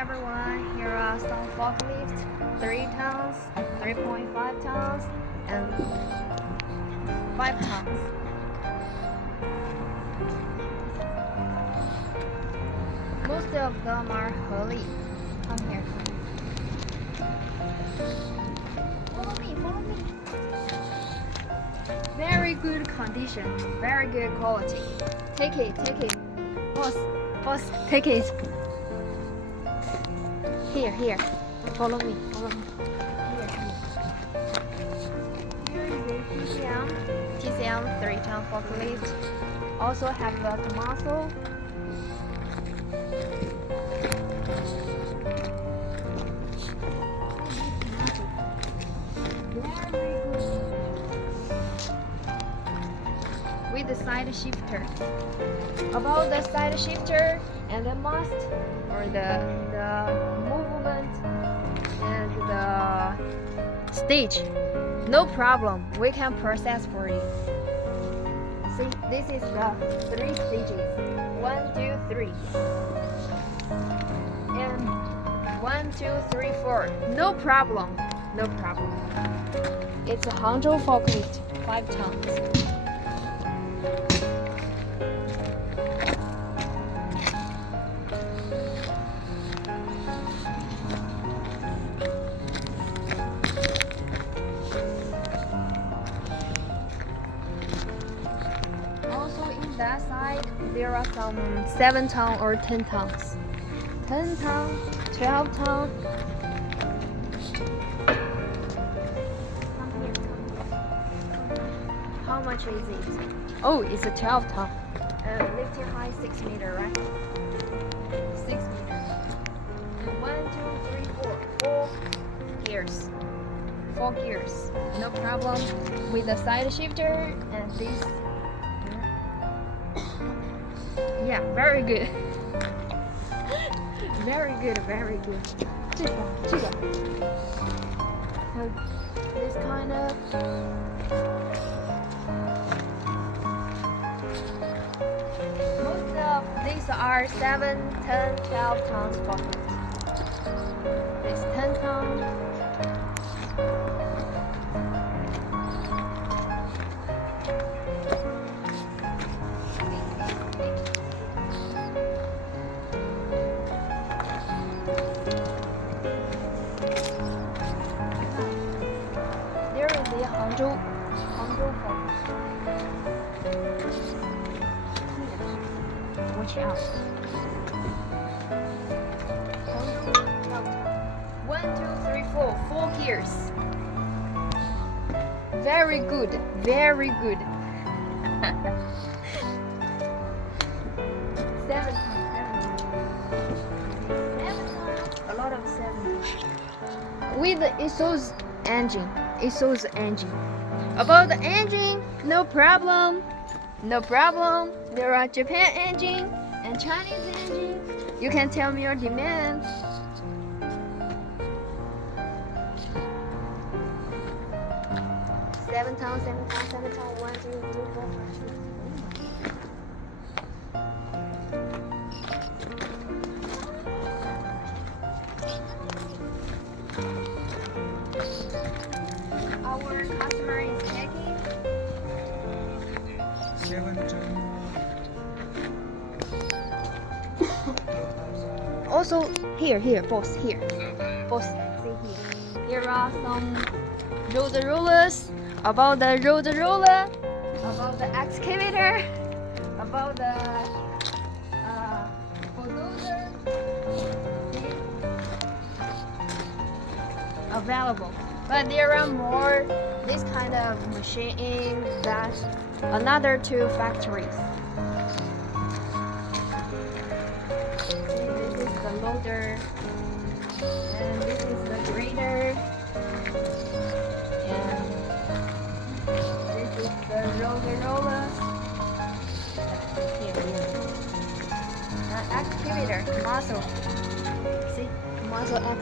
everyone, here are some forklifts, 3 tons, 3.5 tons, and 5 tons. Most of them are Heli. Come here. Follow me. Very good condition, very good quality. Take it. Boss, take it. Here. Follow me. Here is the TCM 3-ton forklift. Also have the muscle. Very good. With the side shifter. About the side shifter and the mast or the movement and the stage, no problem. We can process for you. See, this is the 3 stages. 1, 2, 3. And 1, 2, 3, 4. No problem. It's a Hangzhou forklift, 5 tons. That side, there are some 7 ton or 10 tons. 10 ton, 12 ton. Come here. How much is it? Oh, it's a 12 ton. Lifting height 6 meter, right? 6 meter. 1, 2, 3, 4. 4 gears. 4 gears. No problem. With the side shifter and this. Yeah, very good. Very good. 这个 This kind of most of these are 7, 10, 12 tons forklift. This 10 ton. Hangzhou forklift. Watch out. 1, 2, 3, 4. 4 gears. Very good. 7 tons. A lot of 7. With the Isuzu engine. About the engine, no problem. There are Japan engine and Chinese engine. You can tell me your demand. Seven ton. 1, 2, 3, 4, 5, 6. Our customer is taking 7 ton. Also here, boss, see here. Here are some rollers. About the roller, about the excavator, about the bulldozer. Available. But there are more this kind of machine in that another 2 factories. This is the loader, and this is the grader, and this is the roller. Here. Excavator, muscle. See, muscle